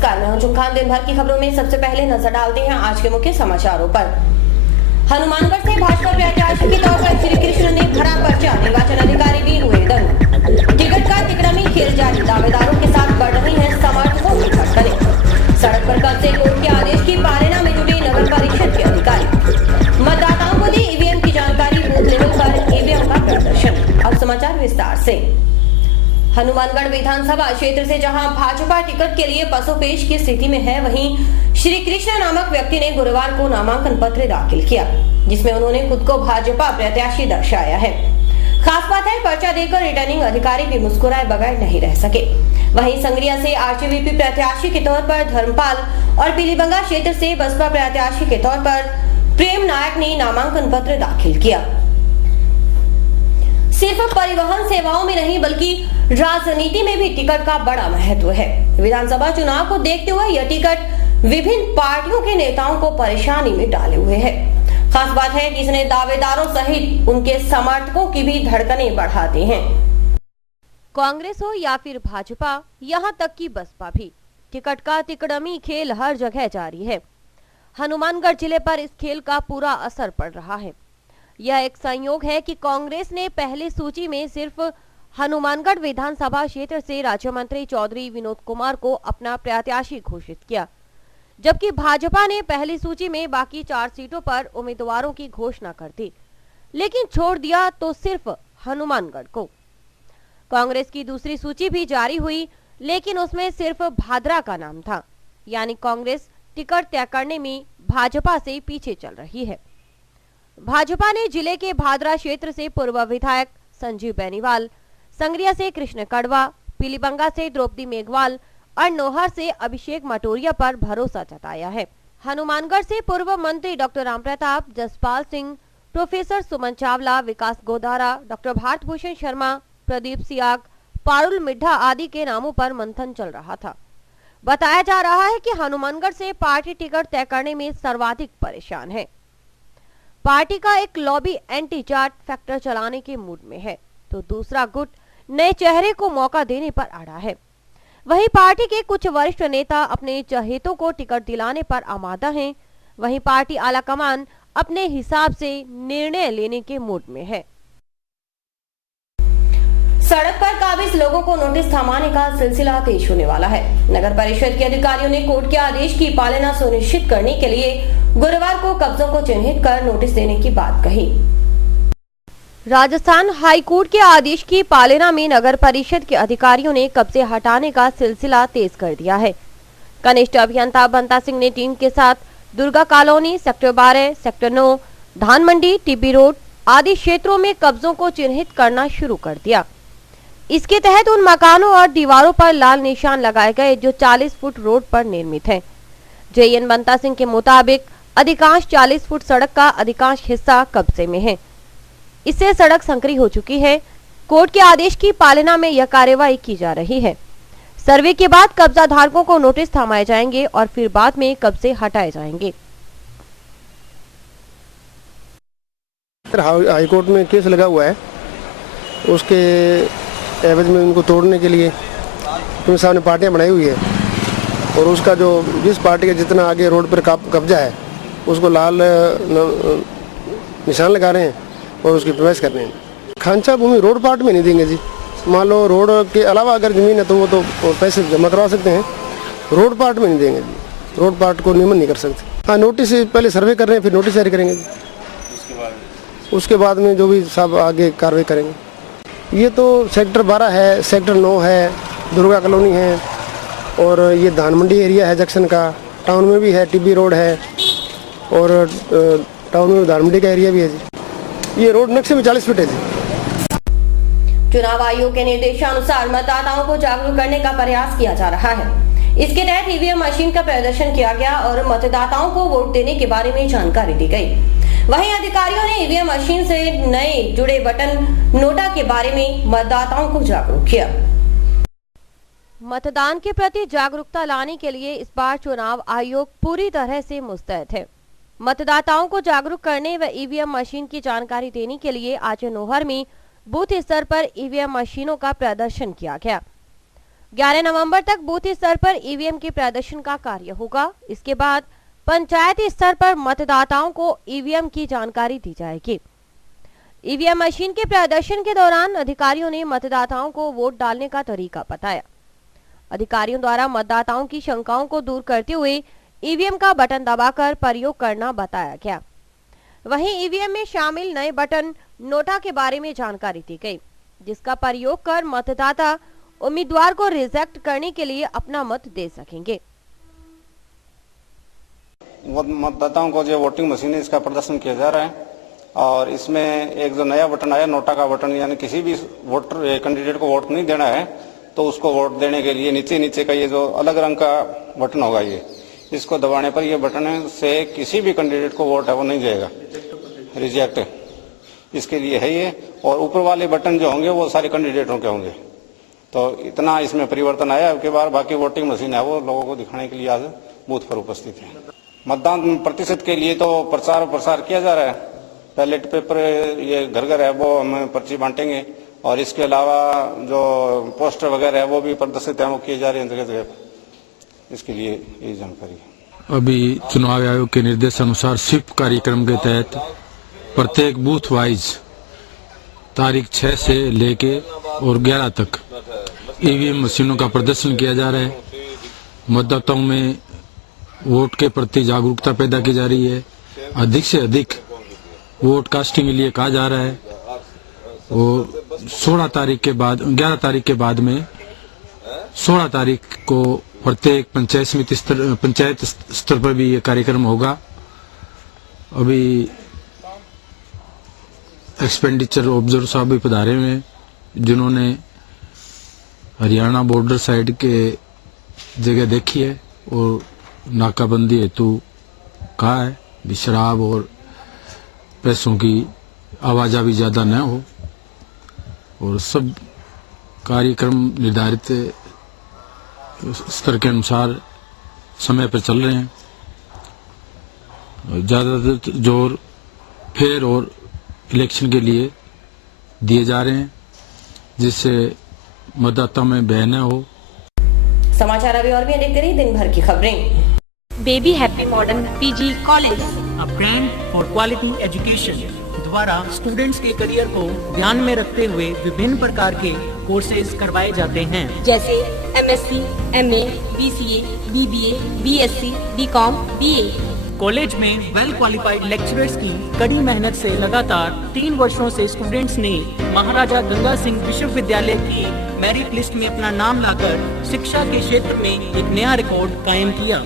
नमस्कार, मैं हूं जुमखान। दिन भर की खबरों में सबसे पहले नजर डालते हैं आज के मुख्य समाचारों पर। हनुमानगढ़ से भाजपा प्रत्याशी के तौर पर श्री कृष्ण ने भरा पर्चा, निर्वाचन अधिकारी भी हुए दंग। टिकट का तिकड़मी खेल जारी, दावेदारों के साथ बढ़ रही है समर्थकों की धड़कनें। सड़क पर कब्जे, कोर्ट के आदेश की पालना में जुटे नगर परिषद के अधिकारी। मतदाताओं को दी ईवीएम की जानकारी, बूथ लेवल पर ईवीएम का प्रदर्शन। अब समाचार विस्तार से। हनुमानगढ़ विधानसभा क्षेत्र से जहां भाजपा टिकट के लिए पसोपेश की स्थिति में है, वहीं श्री कृष्ण नामक व्यक्ति ने गुरुवार को नामांकन पत्र दाखिल किया, जिसमें उन्होंने खुद को भाजपा प्रत्याशी दर्शाया है। खास बात है, पर्चा देकर रिटर्निंग अधिकारी भी मुस्कुराए बगैर नहीं रह सके। वहीं संगरिया से आरजेवीपी प्रत्याशी के तौर पर धर्मपाल और पीलीबंगा क्षेत्र से बसपा प्रत्याशी के तौर पर प्रेम नायक ने नामांकन पत्र दाखिल किया। सिर्फ परिवहन सेवाओं में नहीं बल्कि राजनीति में भी टिकट का बड़ा महत्व है। विधानसभा चुनाव को देखते हुए यह टिकट विभिन्न पार्टियों के नेताओं को परेशानी में डाले हुए है। खास बात है कि इसने दावेदारों सहित उनके समर्थकों की भी धड़कनें बढ़ा दी हैं। कांग्रेस हो या फिर भाजपा, यहाँ तक कि बसपा भी, टिकट का तिकड़मी खेल हर जगह जारी है। हनुमानगढ़ जिले पर इस खेल का पूरा असर पड़ रहा है। यह एक संयोग है कि कांग्रेस ने पहली सूची में सिर्फ हनुमानगढ़ विधानसभा क्षेत्र से राज्य मंत्री चौधरी विनोद कुमार को अपना प्रत्याशी घोषित किया, जबकि भाजपा ने पहली सूची में बाकी 4 सीटों पर उम्मीदवारों की घोषणा कर दी, लेकिन छोड़ दिया तो सिर्फ हनुमानगढ़ को। कांग्रेस की दूसरी सूची भी जारी हुई, लेकिन उसमें सिर्फ भादरा का नाम था, यानी कांग्रेस टिकट तय करने में भाजपा से पीछे चल रही है। भाजपा ने जिले के भादरा क्षेत्र से पूर्व विधायक संजीव बेनीवाल, संगरिया से कृष्ण कड़वा, पीलीबंगा से द्रौपदी मेघवाल और नौहर से अभिषेक मटोरिया पर भरोसा जताया है। हनुमानगढ़ से पूर्व मंत्री डॉक्टर राम प्रताप, जसपाल सिंह, प्रोफेसर सुमन चावला, विकास गोदारा, डॉक्टर भारत भूषण शर्मा, प्रदीप सियाग, पारुल मिड्ढा आदि के नामों पर मंथन चल रहा था। बताया जा रहा है कि हनुमानगढ़ से पार्टी टिकट तय करने में सर्वाधिक परेशान है। पार्टी का एक लॉबी एंटी चार्ट फैक्टर चलाने के मूड में है, तो दूसरा गुट नए चेहरे को मौका देने पर अड़ा है। वहीं पार्टी के कुछ वरिष्ठ नेता अपने चहेतों को टिकट दिलाने पर आमादा हैं। वहीं पार्टी आलाकमान अपने हिसाब से निर्णय लेने के मूड में है। सड़क पर काबिज लोगों को नोटिस थमाने का सिलसिला तेज होने वाला है। नगर परिषद के अधिकारियों ने कोर्ट के आदेश की पालना सुनिश्चित करने के लिए गुरुवार को कब्जों को चिन्हित कर नोटिस देने की बात कही। राजस्थान हाई कोर्ट के आदेश की पालना में नगर परिषद के अधिकारियों ने कब्जे हटाने का सिलसिला तेज कर दिया है। कनिष्ठ अभियंता बंता सिंह ने टीम के साथ दुर्गा कॉलोनी, सेक्टर 12, सेक्टर 9, धान मंडी, टीबी रोड आदि क्षेत्रों में कब्जों को चिन्हित करना शुरू कर दिया। इसके तहत उन मकानों और दीवारों पर लाल निशान लगाए गए जो 40 फुट रोड पर निर्मित हैं। जेएन बंता सिंह के मुताबिक अधिकांश 40 फुट सड़क का अधिकांश हिस्सा कब्जे में है। इससे सड़क संकरी हो चुकी है। कोर्ट के आदेश की पालना में यह कार्यवाही की जा रही है। सर्वे के बाद कब्जा धारकों को नोटिस थमाए जाएंगे और फिर बाद में कब्जे हटाए जाएंगे। हाईकोर्ट में केस लगा हुआ है, उसके एवज में उनको तोड़ने के लिए उनके सामने पार्टियां बनाई हुई है, और उसका जो जिस पार्टी का जितना आगे रोड पर कब्जा है उसको लाल निशान लगा रहे हैं और उसकी प्रवेश कर रहे हैं। खांचा भूमि रोड पार्ट में नहीं देंगे जी। मान लो रोड के अलावा अगर जमीन है तो वो तो पैसे जमा करवा सकते हैं, रोड पार्ट में नहीं देंगे जी। रोड पार्ट को नियमन नहीं कर सकते। हाँ, नोटिस पहले सर्वे कर रहे हैं, फिर नोटिस जारी करेंगे जी। उसके बाद में जो भी सब आगे कार्रवाई करेंगे। ये तो सेक्टर 12 है, सेक्टर 9 है, दुर्गा कॉलोनी है, और ये धान मंडी एरिया है जंक्शन का। टाउन में भी है, टीबी रोड है, और टाउन में धान मंडी का एरिया भी है जी। ये रोड नक्शे में 40 फीट है जी। चुनाव आयोग के निर्देशानुसार मतदाताओं को जागरूक करने का प्रयास किया जा रहा है। इसके तहत ईवीएम मशीन का प्रदर्शन किया गया और मतदाताओं को वोट देने के बारे में जानकारी दी गई। वहीं अधिकारियों ने ईवीएम मशीन से नए जुड़े बटन नोटा के बारे में मतदाताओं को जागरूक किया। मतदान के प्रति जागरूकता लाने के लिए इस बार चुनाव आयोग पूरी तरह से मुस्तैद है। मतदाताओं को जागरूक करने व ईवीएम मशीन की जानकारी देने के लिए आज नौहर में बूथ स्तर पर ईवीएम मशीनों का प्रदर्शन किया गया। 11 नवंबर तक बूथ स्तर पर ईवीएम के प्रदर्शन का कार्य होगा। इसके बाद पंचायती स्तर पर मतदाताओं को ईवीएम की जानकारी दी जाएगी। ईवीएम मशीन के प्रदर्शन के दौरान अधिकारियों ने मतदाताओं को वोट डालने का तरीका बताया। अधिकारियों द्वारा मतदाताओं की शंकाओं को दूर करते हुए ईवीएम का बटन दबाकर प्रयोग करना बताया गया। वहीं ईवीएम में शामिल नए बटन नोटा के बारे में जानकारी दी गई, जिसका प्रयोग कर मतदाता उम्मीदवार को रिजेक्ट करने के लिए अपना मत दे सकेंगे। मतदाताओं को जो वोटिंग मशीन है इसका प्रदर्शन किया जा रहा है और इसमें एक जो नया बटन आया नोटा का बटन, यानी किसी भी वोटर कैंडिडेट को वोट नहीं देना है तो उसको वोट देने के लिए नीचे का ये जो अलग रंग का बटन होगा, ये इसको दबाने पर ये बटन से किसी भी कैंडिडेट को वोट है वो नहीं जाएगा, रिजेक्ट इसके लिए है ये। और ऊपर वाले बटन जो होंगे वो सारे कैंडिडेटों के होंगे। तो इतना इसमें परिवर्तन आया। अब के बाद बाकी वोटिंग मशीन है वो लोगों को दिखाने के लिए आज बूथ पर उपस्थित है। मतदान प्रतिशत के लिए तो प्रसार किया जा रहा है। बैलेट पेपर ये घर घर है वो हम पर्ची बांटेंगे और इसके अलावा जो पोस्टर वगैरह है वो भी प्रदर्शित है वो किए जा रहे हैं जगह जगह। इसके लिए ये जानकारी है। अभी चुनाव आयोग के निर्देशानुसार स्वीप कार्यक्रम के तहत प्रत्येक बूथ वाइज तारीख 6 से लेके और 11 तक ईवीएम मशीनों का प्रदर्शन किया जा रहा है। मतदाताओं में वोट के प्रति जागरूकता पैदा की जा रही है। अधिक से अधिक वोट कास्टिंग के लिए कहा जा रहा है। वो 16 तारीख के बाद 11 तारीख के बाद में 16 तारीख को प्रत्येक पंचायत स्तर पर भी ये कार्यक्रम होगा। अभी एक्सपेंडिचर ऑब्जर्वर साहब भी पधारे हुए हैं, जिन्होंने हरियाणा बॉर्डर साइड के जगह देखी है और नाकाबंदी हेतु कहा है भी शराब और पैसों की आवाजाही ज्यादा न हो और सब कार्यक्रम निर्धारित स्तर के अनुसार समय पर चल रहे हैं। ज्यादातर जोर फेयर और इलेक्शन के लिए दिए जा रहे हैं, जिससे मतदाता में भय न हो। समाचार अभी और भी देखते रहिए दिन भर की खबरें। Baby happy modern PG college, a brand for quality education द्वारा स्टूडेंट्स के करियर को ध्यान में रखते हुए विभिन्न प्रकार के कोर्सेज करवाए जाते हैं, जैसे MSc, MA, BCA, BBA, BSc, BCom, BA. College में वेल क्वालिफाइड लेक्चरर्स की कड़ी मेहनत से लगातार 3 वर्षों से स्टूडेंट्स ने महाराजा गंगा सिंह विश्वविद्यालय की मेरिट लिस्ट में अपना नाम लाकर शिक्षा के क्षेत्र में एक नया रिकॉर्ड कायम किया।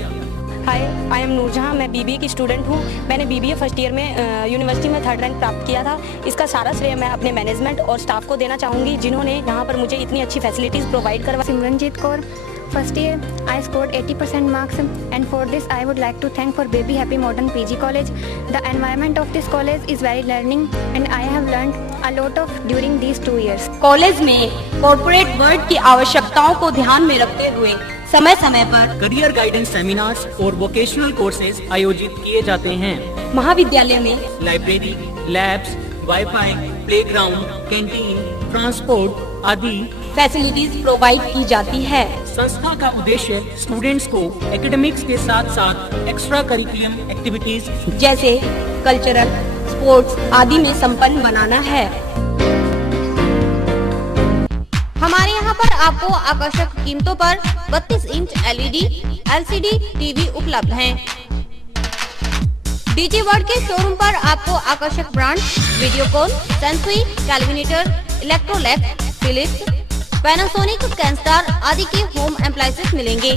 हाय, आई एम नूरजहां। मैं बीबीए की स्टूडेंट हूं। मैंने बीबीए फर्स्ट ईयर में यूनिवर्सिटी में 3rd रैंक प्राप्त किया था। इसका सारा श्रेय मैं अपने मैनेजमेंट और स्टाफ को देना चाहूँगी, जिन्होंने यहाँ पर मुझे इतनी अच्छी फैसिलिटीज़ प्रोवाइड करवाई। Simranjeet Kaur, first year I scored 80% marks, and for this I would like to thank for Baby Happy Modern PG College. The environment of this college is very learning and I have learned a lot of during these 2 years. College में corporate world की आवश्यकताओं को ध्यान में रखते हुए समय समय पर करियर गाइडेंस सेमिनार्स और वोकेशनल कोर्सेज आयोजित किए जाते हैं। महाविद्यालय में library, labs, wifi, playground, canteen, transport आदि फैसिलिटीज प्रोवाइड की जाती है। संस्था का उद्देश्य स्टूडेंट्स को एकेडमिक्स के साथ साथ एक्स्ट्रा करिकुलम एक्टिविटीज जैसे कल्चरल, स्पोर्ट्स आदि में संपन्न बनाना है। हमारे यहाँ पर आपको आकर्षक कीमतों पर 32 इंच LED, LCD टीवी उपलब्ध हैं। डीजी वर्ल्ड के शोरूम पर आपको आकर्षक brand Videocon, Sansui, Kelvinator, Electrolux, Philips, Panasonic, Kenstar आदि के होम एप्लायंसेस मिलेंगे।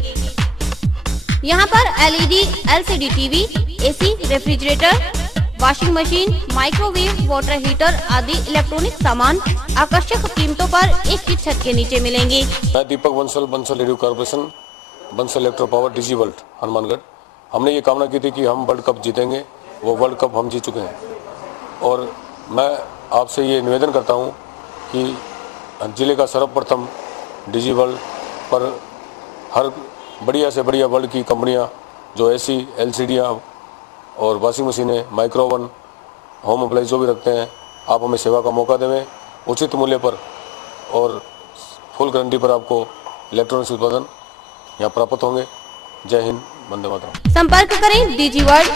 यहाँ पर LED, LCD TV, AC, refrigerator, washing machine, microwave, water heater आदि इलेक्ट्रॉनिक सामान आकर्षक कीमतों पर एक ही छत के नीचे मिलेंगे। मैं Deepak Bansal radio corporation, Bansal electro power, DG world, Hanumangarh. हमने ये कामना की थी कि हम वर्ल्ड कप जीतेंगे, वो वर्ल्ड कप हम जीत चुके हैं। और मैं आपसे ये निवेदन करता हूँ कि जिले का सर्वप्रथम डीजी वर्ल्ड पर हर बढ़िया से बढ़िया वर्ल्ड की कंपनियाँ जो AC, LCD और वॉशिंग मशीनें, माइक्रोवन, होम अप्लाइंस जो भी रखते हैं, आप हमें सेवा का मौका देवें उचित मूल्य पर और फुल गारंटी पर आपको इलेक्ट्रॉनिक्स उत्पादन यहाँ प्राप्त होंगे। जय हिंद, वंदे मातरम। संपर्क करें DG world,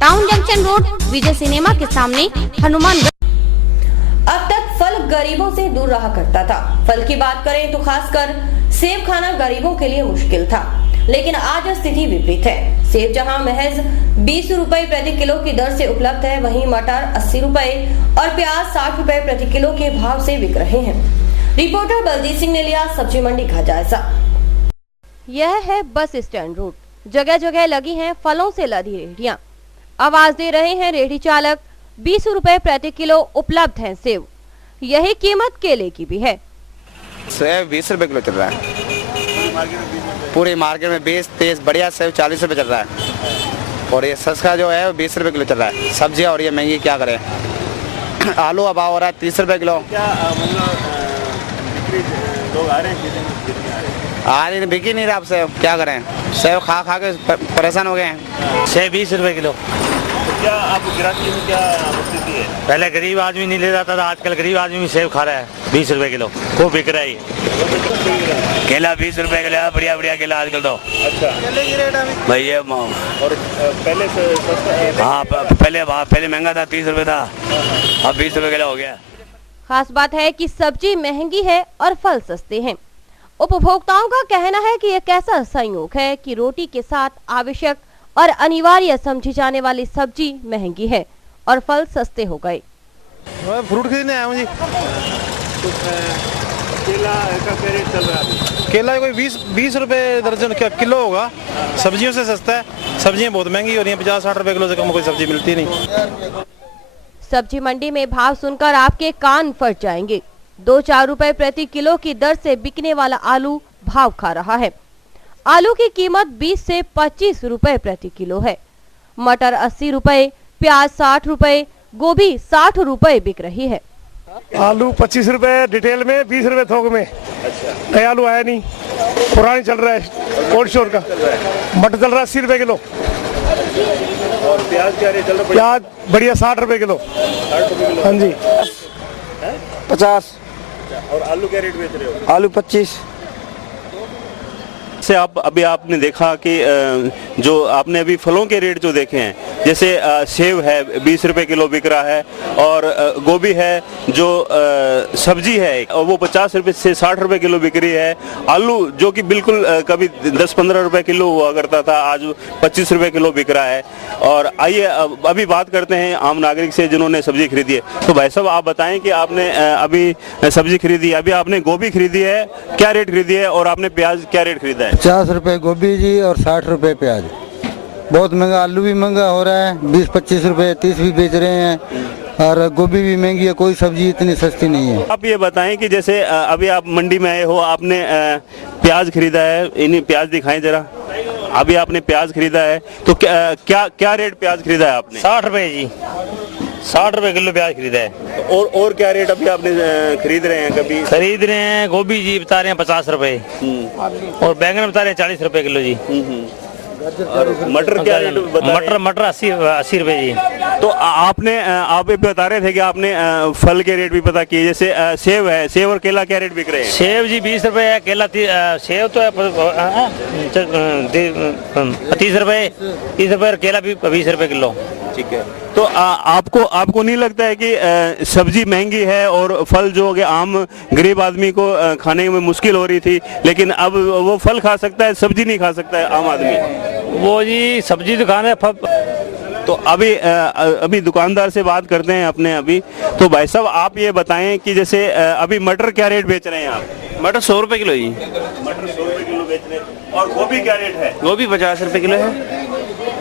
town junction road, Vijay cinema के सामने, हनुमान। अब तक फल गरीबों से दूर रहा करता था। फल की बात करें तो खासकर सेब खाना गरीबों के लिए मुश्किल था, लेकिन आज स्थिति विपरीत है। सेब जहां महज 20 रुपए प्रति किलो की दर से उपलब्ध है, वहीं मटर 80 रुपए और प्याज 60 रुपए प्रति किलो के भाव से बिक रहे हैं। रिपोर्टर बलजीत सिंह ने लिया सब्जी मंडी का जायजा। यह है बस स्टैंड रोड। जगह जगह लगी हैं फलों से लदी रेहड़ियां। आवाज दे रहे हैं रेहड़ी चालक। 20 रुपए प्रति किलो उपलब्ध है सेब। यही कीमत केले की भी है। सेब 20 रुपए किलो चल रहा है पूरी मार्केट में। 20-30 बढ़िया सेब 40 रुपए चल रहा है और ये सस्ता जो है वो 20 रुपए किलो चल रहा है। सब्जियां और ये महंगी, क्या करें। आलू का भाव हो रहा है 30 रुपए किलो। लोग आ रहे हैं, बिकी नहीं रहा आप सेब, क्या करें। सेब खा खा के परेशान हो गए हैं। सेब 20 रुपए किलो। क्या आप गिराकी में क्या स्थिति है? पहले गरीब आदमी नहीं ले जाता था, आजकल गरीब आदमी भी सेब खा रहा है। 20 रुपए किलो खूब बिक रहा है। केला 20 रुपए किलो, बढ़िया बढ़िया केला आजकल तो। अच्छा, केले की रेट अभी भाई ये और पहले से सस्ता? हाँ, पहले महंगा था, 30 रुपए था, अब 20 रुपए किलो हो गया। खास बात है कि सब्जी महंगी है और फल सस्ते हैं। उपभोक्ताओं का कहना है कि यह कैसा संयोग है कि रोटी के साथ आवश्यक और अनिवार्य समझी जाने वाली सब्जी महंगी है और फल सस्ते हो गए। फ्रूट खरीदने आया हूँ जी। तो केला का क्या रेट चल रहा है? केला कोई 20 रुपए दर्जन क्या किलो होगा। सब्जियों से सस्ता है। सब्जियां बहुत महंगी हो रही हैं। 50-60 रुपए किलो से कम कोई सब्जी मिलती नहीं। सब्जी मंडी में भाव सुनकर आपके कान फट जाएंगे। 2-4 रुपए प्रति किलो की दर से बिकने वाला आलू भाव खा रहा है। आलू की कीमत 20 से 25 रुपए प्रति किलो है। मटर 80 रुपए, प्याज 60 रुपए, गोभी 60 रुपए बिक रही है। आलू 25 रुपए डिटेल में, 20 रुपए थोक में। अच्छा, नया आलू आया नहीं, पुरानी चल रहा है कोल्ड स्टोर का। मटर चल रहा है 80 रुपए किलो। और प्याज क्या रेट चल रहा है? प्याज बढ़िया 60 रुपए किलो। 60 रुपए किलो। हाँ जी। 50। और आलू क्या रेट बेच रहे हो? आलू 25 से आप अभी आपने देखा कि जो आपने अभी फलों के रेट जो देखे हैं, जैसे सेब है 20 रुपए किलो बिक रहा है और गोभी है जो सब्जी है वो 50 रुपए से 60 रुपए किलो बिक रही है। आलू जो कि बिल्कुल कभी 10-15 रुपए किलो हुआ करता था, आज 25 रुपए किलो बिक रहा है। और आइए अभी बात करते हैं आम नागरिक से जिन्होंने सब्जी खरीदी है। तो भाई साहब आप बताएं कि आपने अभी सब्जी खरीदी, अभी आपने गोभी खरीदी है, क्या रेट खरीदी है और आपने प्याज क्या रेट खरीदा है? 50 रुपए गोभी जी और 60 रुपए प्याज। बहुत महंगा, आलू भी महंगा हो रहा है। 20-25 रुपए 30 भी बेच रहे हैं और गोभी भी महंगी है। कोई सब्जी इतनी सस्ती नहीं है। आप ये बताएं कि जैसे अभी आप मंडी में आए हो, आपने प्याज खरीदा है, इन्हें प्याज दिखाएं जरा। अभी आपने प्याज खरीदा है तो क्या रेट प्याज खरीदा है आपने? 60 रुपए जी, 60 रुपए किलो प्याज खरीदा है। और क्या रेट अभी आपने खरीद रहे हैं? कभी खरीद रहे हैं गोभी जी बता रहे हैं 50 रुपए और बैंगन बता रहे हैं 40 रुपए किलो जी। और मटर क्या रेट बता? मटर 80 रुपए जी। तो आप बता रहे थे कि आपने फल के रेट भी पता किए, जैसे सेब है, सेब और केला क्या रेट बिक रहे हैं? सेब जी 20 रुपए है, केला सेब तो है 30 रुपए, 30 रुपए और केला भी 20 रुपए किलो। ठीक है। तो आपको नहीं लगता है कि सब्जी महंगी है और फल जो कि आम गरीब आदमी को खाने में मुश्किल हो रही थी, लेकिन अब वो फल खा सकता है, सब्जी नहीं खा सकता है आम आदमी? वो जी सब्जी दुकान है। तो अभी दुकानदार से बात करते हैं अपने अभी। तो भाई साहब आप ये बताएं कि जैसे अभी मटर क्या रेट बेच रहे हैं आप? मटर 100 रुपए किलो जी। मटर 100 रुपए किलो बेच रहे हैं। और गोभी क्या रेट है? गोभी 50 रुपए किलो है।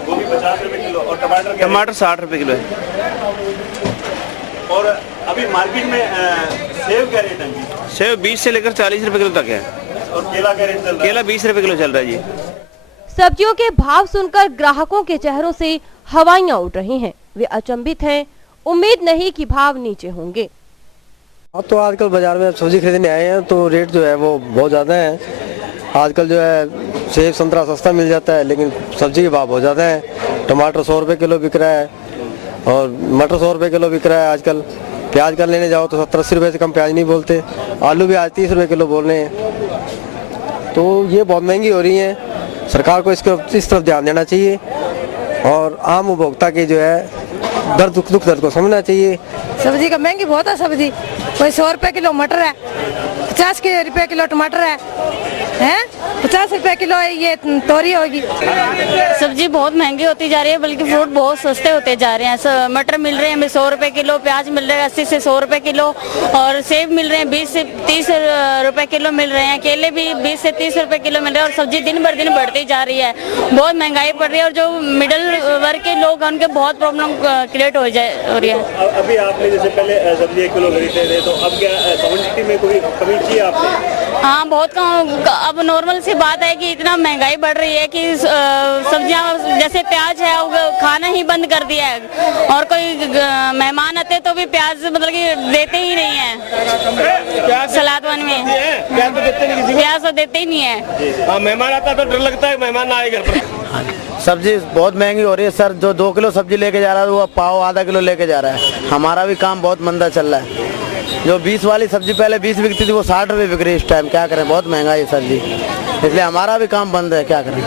गोभी 50 रुपए किलो। और टमाटर 60 रुपए किलो है। और अभी मार्केट में सेब क्या रेट है? सेब 20 से लेकर 40 रुपए किलो तक है। और केला क्या रेट चल रहा है? केला 20 रुपए किलो चल रहा है जी। सब्जियों के भाव सुनकर ग्राहकों के चेहरों से हवाइयां उड़ रही हैं। वे अचंभित हैं, उम्मीद नहीं कि भाव नीचे होंगे। अब तो आजकल बाजार में सब्जी खरीदने आए हैं तो रेट जो है वो बहुत ज़्यादा है। आजकल जो है सेब संतरा सस्ता मिल जाता है, लेकिन सब्जी के भाव बहुत ज़्यादा है। टमाटर 100 रुपए किलो बिक रहा है और मटर 100 रुपए किलो बिक रहा है आजकल। प्याज का लेने जाओ तो 70-80 रुपए से कम प्याज नहीं बोलते। आलू भी आज 30 रुपए किलो बोल रहे हैं। तो ये बहुत महंगी हो रही हैं। सरकार को इस तरफ ध्यान देना चाहिए और आम उपभोक्ता के जो है दुख दर्द को समझना चाहिए। सब्जी का महंगी बहुत है, सब्जी कोई 100 रुपए किलो मटर है, 50 रुपए किलो टमाटर है, 50 रुपए किलो ये तोरी होगी। सब्जी बहुत महंगी होती जा रही है, बल्कि फ्रूट बहुत सस्ते होते जा रहे हैं। मटर मिल रहे हैं हमें 100 रुपए किलो, प्याज मिल रहे हैं 80 से 100 रुपए किलो, और सेब मिल रहे हैं 20 से 30 रुपए किलो मिल रहे हैं। केले भी 20 से 30 रुपए किलो मिल रहे हैं। और सब्जी दिन भर दिन बढ़ती जा रही है, बहुत महंगाई पड़ रही है। और जो मिडिल वर्ग के लोग हैं उनके बहुत प्रॉब्लम क्रिएट हो रही है। अभी आपने जैसे पहले सब्जी 1 किलो खरीदते थे, तो अब क्या क्वांटिटी में कोई कमी की आपने? हाँ, बहुत कम। अब नॉर्मल सी बात है कि इतना महंगाई बढ़ रही है कि सब्जियां जैसे प्याज है वो खाना ही बंद कर दिया है। और कोई मेहमान आते तो भी प्याज मतलब कि देते ही नहीं है सलाद वन में। प्याज तो देते ही नहीं है। मेहमान आता तो डर लगता है मेहमान आए घर पर। सब्जी बहुत महंगी हो रही है सर। जो 2 किलो सब्जी लेके जा रहा है वो पाव आधा किलो लेके जा रहा है। हमारा भी काम बहुत मंदा चल रहा है। जो 20 वाली सब्जी पहले 20 बिकती थी वो 60 रुपए बिक रही है इस टाइम। क्या करें, बहुत महंगा है सब्जी, इसलिए हमारा भी काम बंद है। क्या करें,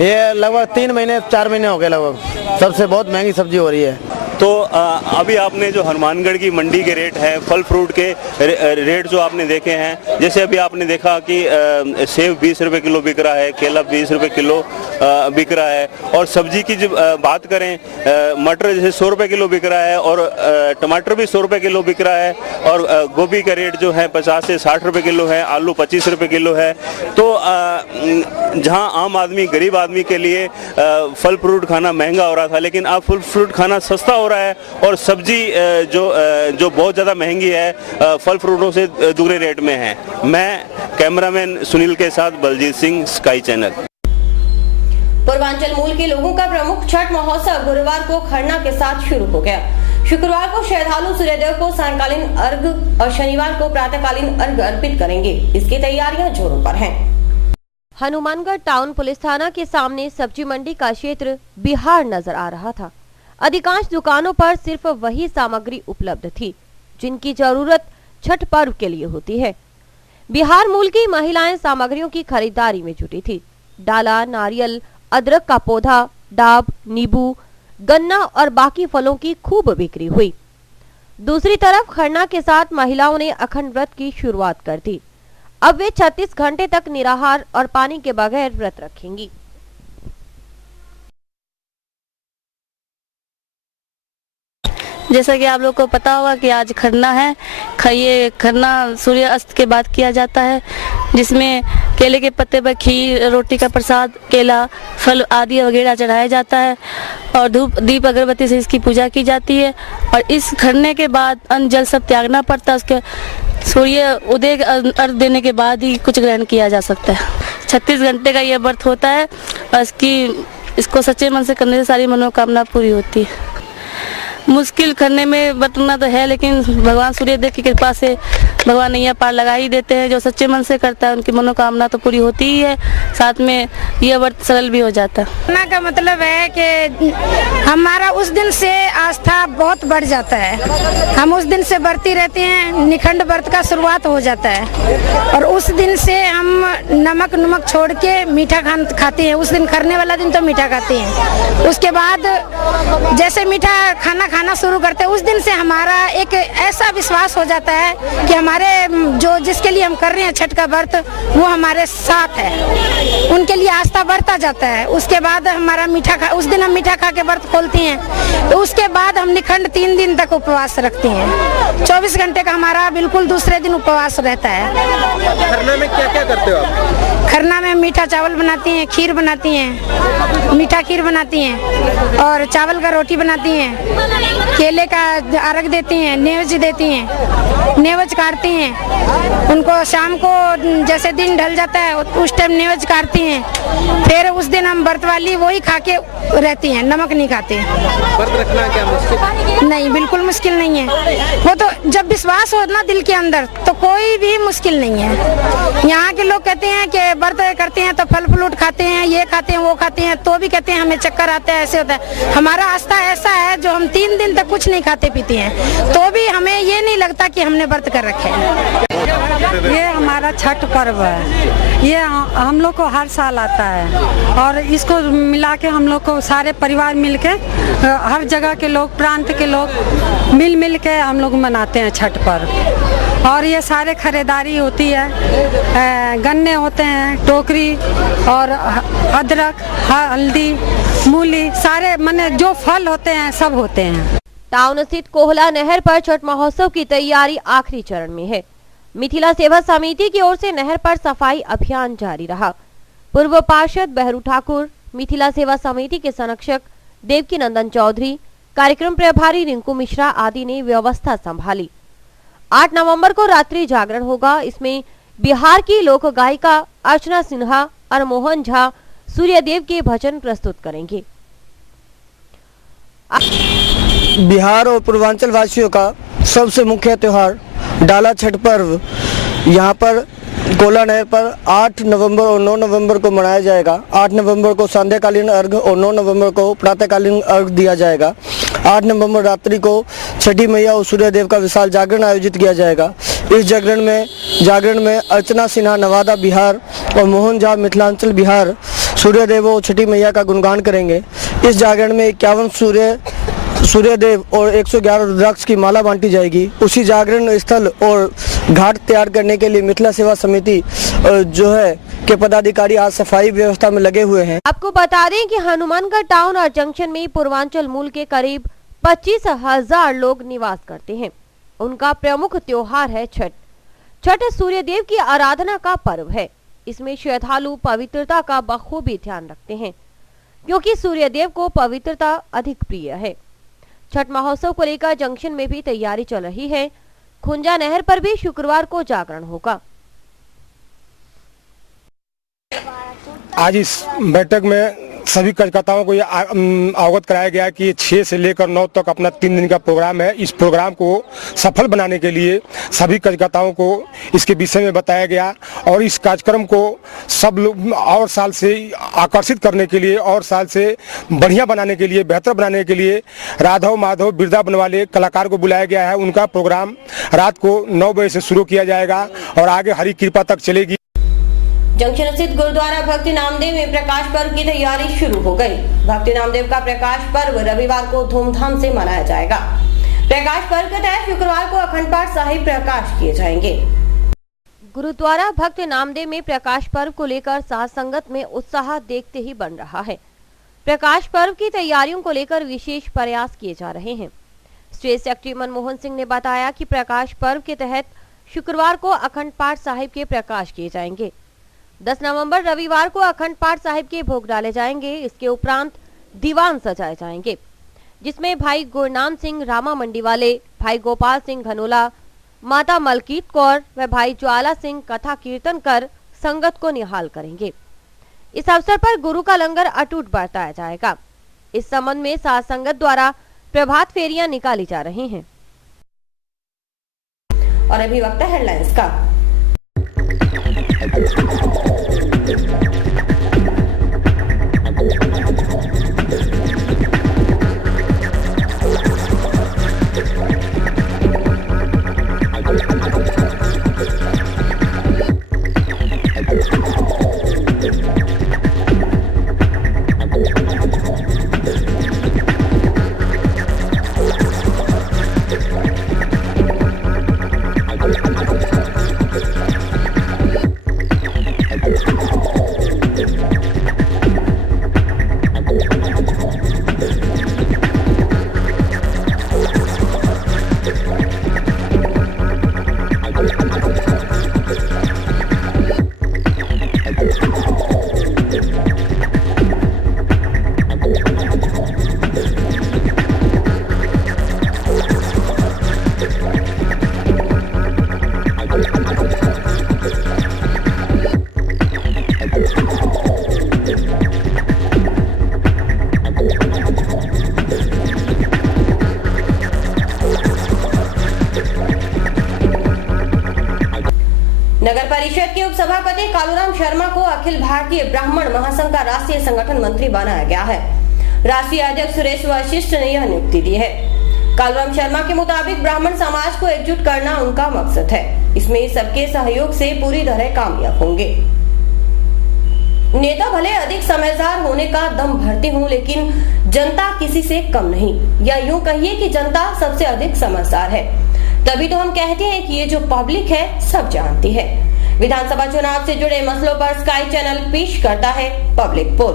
ये लगभग 3 महीने 4 महीने हो गए लगभग, सबसे बहुत महंगी सब्जी हो रही है। तो अभी आपने जो हनुमानगढ़ की मंडी के रेट हैं, फल फ्रूट के रेट जो आपने देखे हैं, जैसे अभी आपने देखा कि सेब 20 रुपए किलो बिक रहा है, केला 20 रुपए किलो बिक रहा है। और सब्जी की जब बात करें, मटर जैसे 100 रुपए किलो बिक रहा है, और टमाटर भी 100 रुपए किलो बिक रहा है। और गोभी का रेट जो है 50 से 60 रुपए किलो है, आलू 25 रुपए किलो है। तो जहां आम आदमी, गरीब आदमी के लिए फल फ्रूट खाना महंगा हो रहा था, लेकिन अब फल फ्रूट खाना सस्ता हो रहा है। और सब्जी जो बहुत ज़्यादा महंगी है, फल फ्रूटों से दुगने रेट में है। मैं कैमरामैन सुनील के साथ बलजीत सिंह, स्काई चैनल। पूर्वांचल मूल के लोगों का प्रमुख छठ महोत्सव गुरुवार को खरना के साथ शुरू हो गया। शुक्रवार को श्रद्धालु सूर्यदेव को सायंकालीन अर्घ और शनिवार को प्रातःकालीन अर्घ अर्पित करेंगे। इसकी तैयारियां जोरों पर हैं। हनुमानगढ़ टाउन पुलिस थाना के सामने सब्जी मंडी का क्षेत्र बिहार नजर आ रहा था। अधिकांश दुकानों पर सिर्फ वही सामग्री उपलब्ध थी जिनकी जरूरत छठ पर्व के लिए होती है। बिहार मूल की महिलाएं सामग्रियों की खरीदारी में जुटी थी। डाला, नारियल, अदरक का पौधा, डाब, नींबू, गन्ना और बाकी फलों की खूब बिक्री हुई। दूसरी तरफ खरना के साथ महिलाओं ने अखंड व्रत की शुरुआत कर दी। अब वे 36 घंटे तक निराहार और पानी के बगैर व्रत रखेंगी। जैसा कि आप लोग को पता होगा कि आज खरना है। ये खरना सूर्य अस्त के बाद किया जाता है, जिसमें केले के पत्ते पर खीर, रोटी का प्रसाद, केला, फल आदि वगैरह चढ़ाया जाता है और धूप दीप अगरबत्ती से इसकी पूजा की जाती है। और इस खरने के बाद अन्न जल सब त्यागना पड़ता है। उसके सूर्य उदय अर्घ देने के बाद ही कुछ ग्रहण किया जा सकता है। 36 घंटे का यह व्रत होता है और इसको सच्चे मन से करने से सारी मनोकामना पूरी होती है। मुश्किल करने में बटना तो है, लेकिन भगवान सूर्यदेव की कृपा से भगवान नैया पार लगा ही देते हैं। जो सच्चे मन से करता है उनकी मनोकामना तो पूरी होती ही है, साथ में यह व्रत सरल भी हो जाता है। खरना का मतलब है कि हमारा उस दिन से आस्था बहुत बढ़ जाता है। हम उस दिन से बढ़ती रहते हैं, निखंड व्रत का शुरुआत हो जाता है और उस दिन से हम नमक छोड़ के मीठा खाते हैं। उस दिन खरने वाला दिन तो मीठा खाते हैं। उसके बाद जैसे मीठा खाना शुरू करते हैं, उस दिन से हमारा एक ऐसा विश्वास हो जाता है कि हमारे जो जिसके लिए हम कर रहे हैं छठ का व्रत, वो हमारे साथ है, उनके लिए आस्था बढ़ता जाता है। उसके बाद हमारा उस दिन हम मीठा खा के व्रत खोलते हैं। तो उसके बाद हम निखंड 3 दिन तक उपवास रखते हैं। 24 घंटे का हमारा बिल्कुल दूसरे दिन उपवास रहता है। खरना में क्या क्या करते हो आप? खरना में मीठा चावल बनाती हैं, खीर बनाती हैं, मीठा खीर बनाती हैं और चावल का रोटी बनाती हैं, केले का अर्घ देती हैं, नेवज देती हैं, नेवज काटती हैं। उनको शाम को जैसे दिन ढल जाता है उस टाइम नेवज काटती हैं। फिर उस दिन हम व्रत वाली वही खा के रहती हैं, नमक नहीं खाते। व्रत रखना क्या मुश्किल? नहीं, बिल्कुल मुश्किल नहीं है। वो तो जब विश्वास हो ना दिल के अंदर तो कोई भी मुश्किल नहीं है। यहाँ के लोग कहते हैं कि व्रत करते हैं तो फल फ्रूट खाते हैं, ये खाते हैं, वो खाते हैं, तो भी कहते हैं हमें चक्कर आता है, ऐसे होता है। हमारा आस्था ऐसा है जो हम 3 3 दिन तक कुछ नहीं खाते पीते हैं, तो भी हमें ये नहीं लगता कि हमने व्रत कर रखे हैं। ये हमारा छठ पर्व है, ये हम लोग को हर साल आता है और इसको मिला के हम लोग को सारे परिवार मिल के, हर जगह के लोग, प्रांत के लोग मिल के हम लोग मनाते हैं छठ पर्व। और ये सारे खरीदारी होती है, गन्ने होते हैं, टोकरी और अदरक, हल्दी, मूली, सारे माने जो फल होते हैं सब होते हैं। टाउन स्थित कोहला नहर पर छठ महोत्सव की तैयारी आखिरी चरण में है। मिथिला सेवा समिति की ओर से नहर पर सफाई अभियान जारी रहा। पूर्व पार्षद बहरू ठाकुर, मिथिला सेवा समिति के संरक्षक देवकी नंदन चौधरी, कार्यक्रम प्रभारी रिंकू मिश्रा आदि ने व्यवस्था संभाली। 8 नवंबर को रात्रि जागरण होगा। इसमें बिहार की लोक गायिका अर्चना सिन्हा और मोहन झा सूर्यदेव के भजन प्रस्तुत करेंगे। बिहार और पूर्वांचल वासियों का सबसे मुख्य त्योहार डाला छठ पर्व यहाँ पर कोला नहर पर 8 नवंबर और 9 नवंबर को मनाया जाएगा। 8 नवंबर को संध्याकालीन अर्घ और 9 नवंबर को प्रातःकालीन अर्घ दिया जाएगा। 8 नवंबर रात्रि को छठी मैया और सूर्यदेव का विशाल जागरण आयोजित किया जाएगा। इस जागरण में अर्चना सिन्हा नवादा बिहार और मोहन झा मिथिलांचल बिहार सूर्यदेव और छठी मैया का गुणगान करेंगे। इस जागरण में 51 सूर्यदेव और 111 रुद्राक्ष की माला बांटी जाएगी। उसी जागरण स्थल और घाट तैयार करने के लिए मिथिला सेवा समिति जो है के पदाधिकारी आज सफाई व्यवस्था में लगे हुए हैं। आपको बता दें कि हनुमानगढ़ टाउन और जंक्शन में पूर्वांचल मूल के करीब 25,000 लोग निवास करते हैं। उनका प्रमुख त्योहार है छठ। छठ सूर्यदेव की आराधना का पर्व है। इसमें श्रद्धालु पवित्रता का बखूबी ध्यान रखते हैं, क्योंकि सूर्यदेव को पवित्रता अधिक प्रिय है। छठ महोत्सव को लेकर जंक्शन में भी तैयारी चल रही है। खुंजा नहर पर भी शुक्रवार को जागरण होगा। आज इस बैठक में सभी कार्यकर्ताओं को यह अवगत कराया गया कि 6 से लेकर 9 तक अपना 3 दिन का प्रोग्राम है। इस प्रोग्राम को सफल बनाने के लिए सभी कार्यकर्ताओं को इसके विषय में बताया गया और इस कार्यक्रम को सब लोग और साल से आकर्षित करने के लिए और साल से बढ़िया बनाने के लिए, बेहतर बनाने के लिए राघव माधव वृंदावन वाले कलाकार को बुलाया गया है। उनका प्रोग्राम रात को 9 बजे से शुरू किया जाएगा और आगे हरि कृपा तक चलेगी। जंक्शन स्थित गुरुद्वारा भक्ति नामदेव में प्रकाश पर्व की तैयारी शुरू हो गई। भक्ति नामदेव का प्रकाश पर्व रविवार को धूमधाम से मनाया जाएगा। प्रकाश पर्व के तहत शुक्रवार को अखंड पाठ साहिब प्रकाश किए जाएंगे। गुरुद्वारा भक्त नामदेव में प्रकाश पर्व को लेकर साध संगत में उत्साह देखते ही बन रहा है। प्रकाश पर्व की तैयारियों को लेकर विशेष प्रयास किए जा रहे हैं। स्टेट सेक्रेटरी मनमोहन सिंह ने बताया कि प्रकाश पर्व के तहत शुक्रवार को अखंड पाठ साहिब के प्रकाश किए जाएंगे। 10 नवंबर रविवार को अखंड पाठ साहिब के भोग डाले जाएंगे। इसके उपरांत दीवान सजाए जाएंगे, जिसमें भाई गुरनाम सिंह रामा मंडी वाले, भाई गोपाल सिंह घनोला, माता मलकीत कौर व भाई ज्वाला सिंह कथा कीर्तन कर संगत को निहाल करेंगे। इस अवसर पर गुरु का लंगर अटूट बरताया जाएगा। इस संबंध में साध संगत द्वारा प्रभात फेरियां निकाली जा रही हैं। और अभी वक्त है हेडलाइंस का। नगर परिषद के उपसभापति कालूराम शर्मा को अखिल भारतीय ब्राह्मण महासंघ का राष्ट्रीय संगठन मंत्री बनाया गया है। राष्ट्रीय अध्यक्ष सुरेश वशिष्ठ ने यह नियुक्ति दी है। कालराम शर्मा के मुताबिक ब्राह्मण समाज को एकजुट करना उनका मकसद है। इसमें सबके सहयोग से पूरी तरह कामयाब होंगे। नेता भले अधिक समझदार होने का दम भरते हों, लेकिन जनता किसी से कम नहीं, या यूं कहिए कि जनता सबसे अधिक समझदार है। तभी तो हम कहते हैं कि ये जो पब्लिक है सब जानती है। विधानसभा चुनाव से जुड़े मसलों पर स्काई चैनल पेश करता है पब्लिक पोल।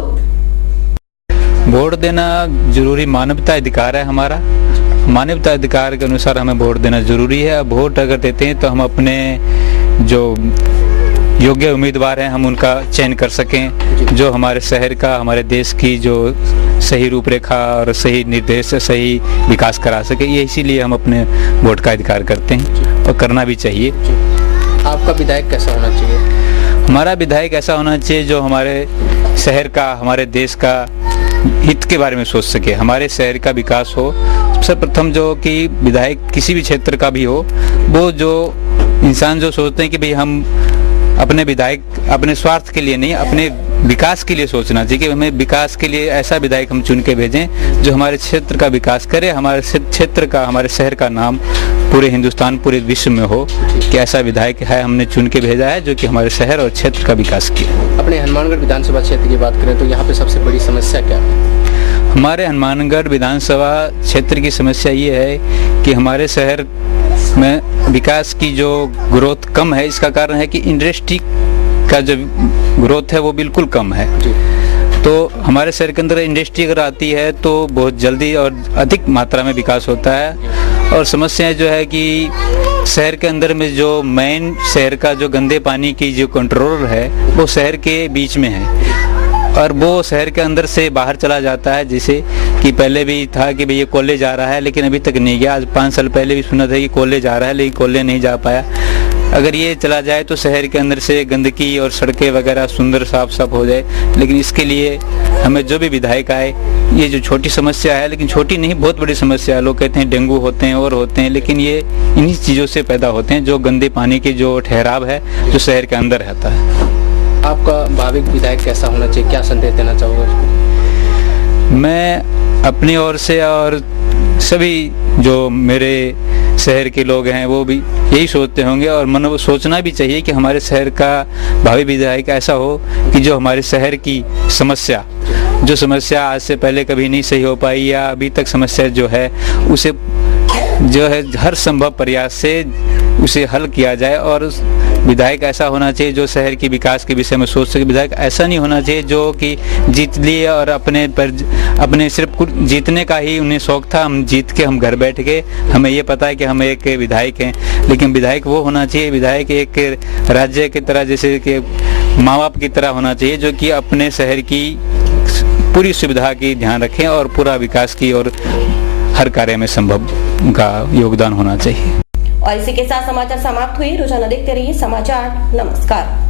वोट देना जरूरी मानवता अधिकार है हमारा। मानवता अधिकार के अनुसार हमें वोट देना जरूरी है। अब वोट अगर देते हैं तो हम अपने जो योग्य उम्मीदवार हैं हम उनका चयन कर सकें, जो हमारे शहर का, हमारे देश की जो सही रूपरेखा और सही निर्देश, सही विकास करा सके। ये इसीलिए हम अपने वोट का अधिकार करते हैं और करना भी चाहिए। आपका विधायक कैसा होना चाहिए? हमारा विधायक ऐसा होना चाहिए जो हमारे शहर का, हमारे देश का हित के बारे में सोच सके, हमारे शहर का विकास हो। सबसे प्रथम जो कि विधायक किसी भी क्षेत्र का भी हो, वो जो इंसान जो सोचते हैं कि भाई हम अपने विधायक अपने स्वार्थ के लिए नहीं, अपने विकास के लिए सोचना चाहिए कि हमें विकास के लिए ऐसा विधायक हम चुन के भेजें जो हमारे क्षेत्र का विकास करे, हमारे क्षेत्र का, हमारे शहर का नाम पूरे हिंदुस्तान, पूरे विश्व में हो कि ऐसा विधायक है हमने चुन के भेजा है जो कि हमारे शहर और क्षेत्र का विकास किया। अपने हनुमानगढ़ विधानसभा क्षेत्र की बात करें तो यहाँ पे सबसे बड़ी समस्या क्या है? हमारे हनुमानगढ़ विधानसभा क्षेत्र की समस्या ये है कि हमारे शहर में विकास की जो ग्रोथ कम है। इसका कारण है कि इंडस्ट्री का जो ग्रोथ है वो बिल्कुल कम है। तो हमारे शहर के अंदर इंडस्ट्री अगर आती है तो बहुत जल्दी और अधिक मात्रा में विकास होता है। और समस्याएं जो है कि शहर के अंदर में जो मेन शहर का जो गंदे पानी की जो कंट्रोलर है वो शहर के बीच में है और वो शहर के अंदर से बाहर चला जाता है। जैसे कि पहले भी था कि भाई ये कोल्ले जा रहा है, लेकिन अभी तक नहीं गया। आज 5 साल पहले भी सुना था कि कोल्ले जा रहा है, लेकिन कोल्ले नहीं जा पाया। अगर ये चला जाए तो शहर के अंदर से गंदगी और सड़कें वगैरह सुंदर साफ हो जाए। लेकिन इसके लिए हमें जो भी विधायक आए, ये जो छोटी समस्या है, लेकिन छोटी नहीं बहुत बड़ी समस्या है। लोग कहते हैं डेंगू होते हैं और होते हैं, लेकिन ये इन्हीं चीज़ों से पैदा होते हैं जो गंदे पानी के जो ठहराव है जो शहर के अंदर रहता है। आपका भाविक विधायक कैसा होना चाहिए, क्या संदेश देना चाहोगे उसको? मैं अपनी ओर से और सभी जो मेरे शहर के लोग हैं वो भी यही सोचते होंगे और सोचना भी चाहिए कि हमारे शहर का भावी विधायक ऐसा हो कि जो हमारे शहर की समस्या, जो समस्या आज से पहले कभी नहीं सही हो पाई या अभी तक समस्या जो है उसे जो है हर संभव प्रयास से उसे हल किया जाए। और विधायक ऐसा होना चाहिए जो शहर की विकास के विषय में सोच सके। विधायक ऐसा नहीं होना चाहिए जो कि जीत लिए और अपने सिर्फ जीतने का ही उन्हें शौक था, हम जीत के हम घर बैठ गए, हमें ये पता है कि हम एक विधायक हैं। लेकिन विधायक वो होना चाहिए, विधायक एक राज्य की तरह, जैसे कि माँ बाप की तरह होना चाहिए जो कि अपने शहर की पूरी सुविधा की ध्यान रखें और पूरा विकास की और हर कार्य में संभव का योगदान होना चाहिए। और इसी के साथ समाचार समाप्त हुए। रोजाना देखते रहिए समाचार। नमस्कार।